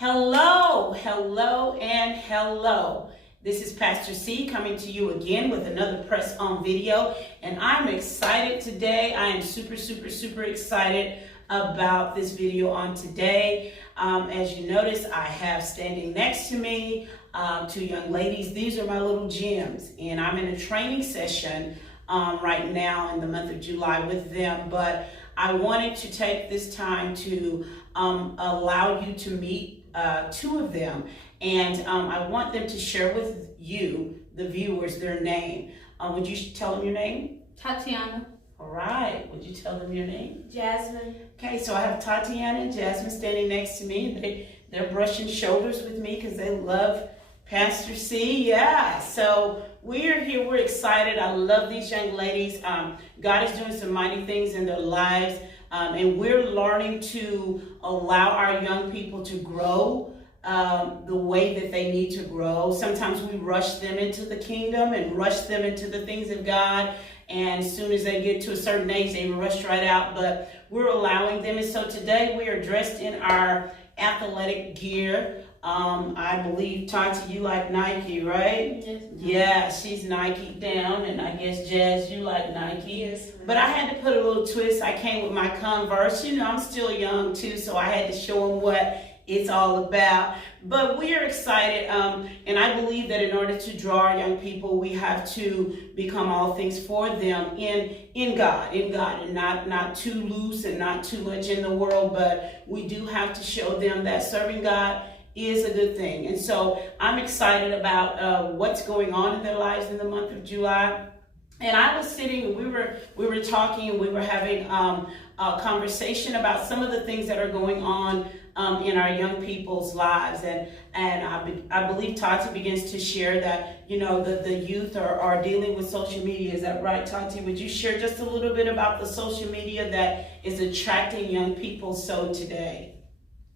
Hello, hello, and hello. This is Pastor C coming to you again with another Press On video, and I'm excited today. I am super excited about this video on today. As you notice, I have standing next to me two young ladies. These are my little gems, and I'm in a training session right now in the month of July with them, but I wanted to take this time to allow you to meet two of them, and I want them to share with you, the viewers, their name. Would you tell them your name? Tatiana. All right. Would you tell them your name? Jasmine. Okay, so I have Tatiana and Jasmine standing next to me. They're brushing shoulders with me because they love Pastor C. Yeah, so we're here. We're excited. I love these young ladies. God is doing some mighty things in their lives. And we're learning to allow our young people to grow the way that they need to grow. Sometimes we rush them into the kingdom and rush them into the things of God. And as soon as they get to a certain age, they rush right out. But we're allowing them. And so today we are dressed in our athletic gear. I believe, Tati, you like Nike, right? Yes. Yeah, she's Nike down, and I guess, Jazz, you like Nike. Yes. But I had to put a little twist. I came with my Converse. You know, I'm still young, too, so I had to show them what it's all about. But we are excited, and I believe that in order to draw our young people, we have to become all things for them in God, and not too loose and not too much in the world, but we do have to show them that serving God is a good thing. And so I'm excited about what's going on in their lives in the month of July. And I was sitting and we were talking, and we were having a conversation about some of the things that are going on in our young people's lives. And I believe Tati begins to share that, you know, the youth are dealing with social media. Is that right, Tati? Would you share just a little bit about the social media that is attracting young people so today?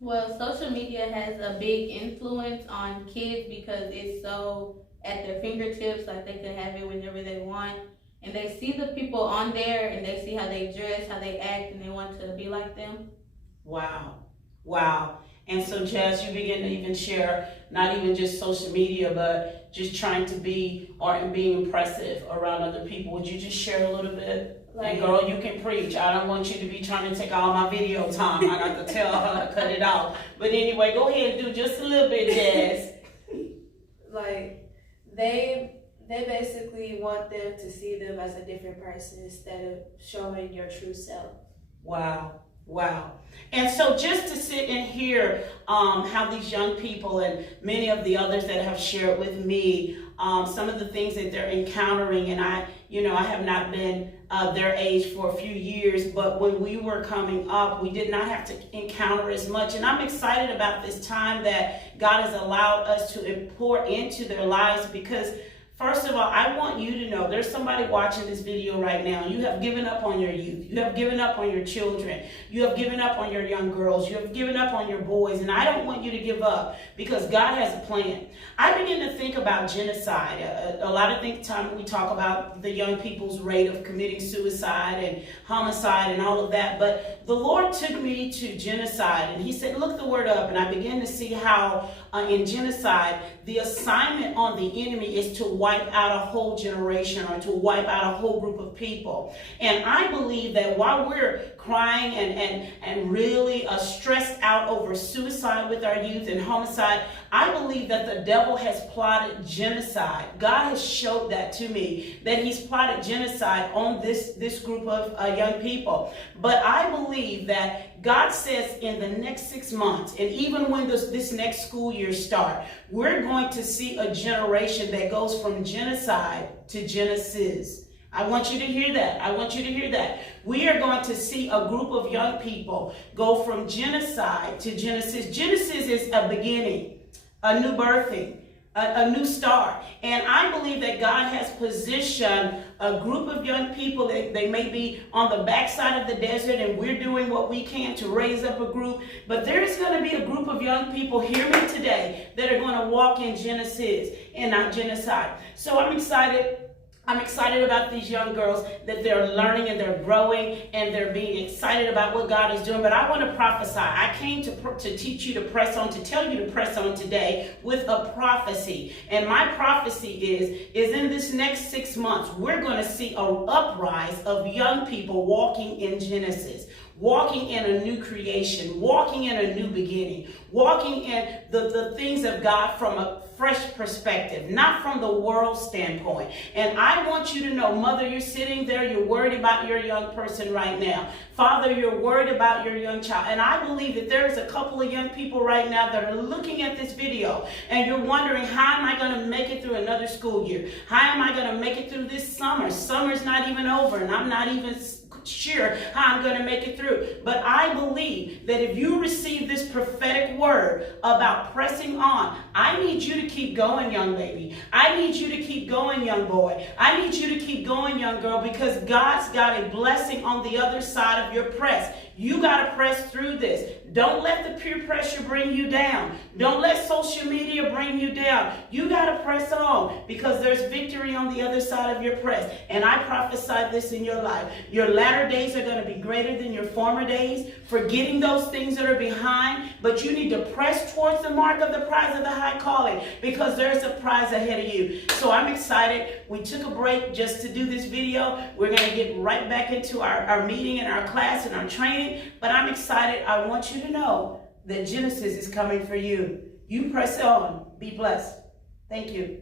Well, social media has a big influence on kids because it's so at their fingertips, like they can have it whenever they want. And they see the people on there and they see how they dress, how they act, and they want to be like them. Wow. And so, Jazz, you begin to even share not even just social media, but just trying to be and being impressive around other people. Would you just share a little bit? And girl, you can preach. I don't want you to be trying to take all my video time. I got to tell her to cut it off. But anyway, go ahead and do just a little bit, Jazz. Like, they basically want them to see them as a different person instead of showing your true self. Wow. And so just to sit and hear how these young people and many of the others that have shared with me some of the things that they're encountering, and I have not been their age for a few years, but when we were coming up, we did not have to encounter as much. And I'm excited about this time that God has allowed us to pour into their lives, because first of all, I want you to know there's somebody watching this video right now. You have given up on your youth. You have given up on your children. You have given up on your young girls. You have given up on your boys. And I don't want you to give up, because God has a plan. I begin to think about genocide. A lot of time we talk about the young people's rate of committing suicide and homicide and all of that. But the Lord took me to genocide, and he said, look the word up. And I began to see how in genocide, the assignment on the enemy is to wipe out a whole generation or to wipe out a whole group of people. And I believe that while we're crying and really stressed out over suicide with our youth and homicide, I believe that the devil has plotted genocide. God has showed that to me, that he's plotted genocide on this group of young people. But I believe that God says in the next 6 months, and even when this next school year starts, we're going to see a generation that goes from genocide to Genesis. I want you to hear that. We are going to see a group of young people go from genocide to Genesis. Genesis is a beginning, a new birthing, a new start. And I believe that God has positioned a group of young people that they may be on the backside of the desert, and we're doing what we can to raise up a group. But there's going to be a group of young people, hear me today, that are going to walk in Genesis and not genocide. So I'm excited I'm excited about these young girls, that they're learning and they're growing and they're being excited about what God is doing. But I want to prophesy. I came to teach you to press on, to tell you to press on today with a prophecy. And my prophecy is in this next 6 months, we're going to see an uprise of young people walking in Genesis, walking in a new creation, walking in a new beginning, walking in the things of God from a fresh perspective, not from the world standpoint. And I want you to know, mother, you're sitting there, you're worried about your young person right now. Father, you're worried about your young child. And I believe that there's a couple of young people right now that are looking at this video and you're wondering, how am I going to make it through another school year? How am I going to make it through this summer? Summer's not even over and I'm not even sure how I'm going to make it through. But I believe that if you receive this prophetic word about pressing on, I need you to keep going, young lady. I need you to keep going, young boy. I need you to keep going, young girl, because God's got a blessing on the other side of your press. You got to press through this. Don't let the peer pressure bring you down. Don't let social media bring you down. You got to press on because there's victory on the other side of your press. And I prophesy this in your life. Your latter days are going to be greater than your former days, forgetting those things that are behind. But you need to press towards the mark of the prize of the high calling because there's a prize ahead of you. So I'm excited. We took a break just to do this video. We're going to get right back into our meeting and our class and our training. But I'm excited. I want you to know that Genesis is coming for you. You press on. Be blessed. Thank you.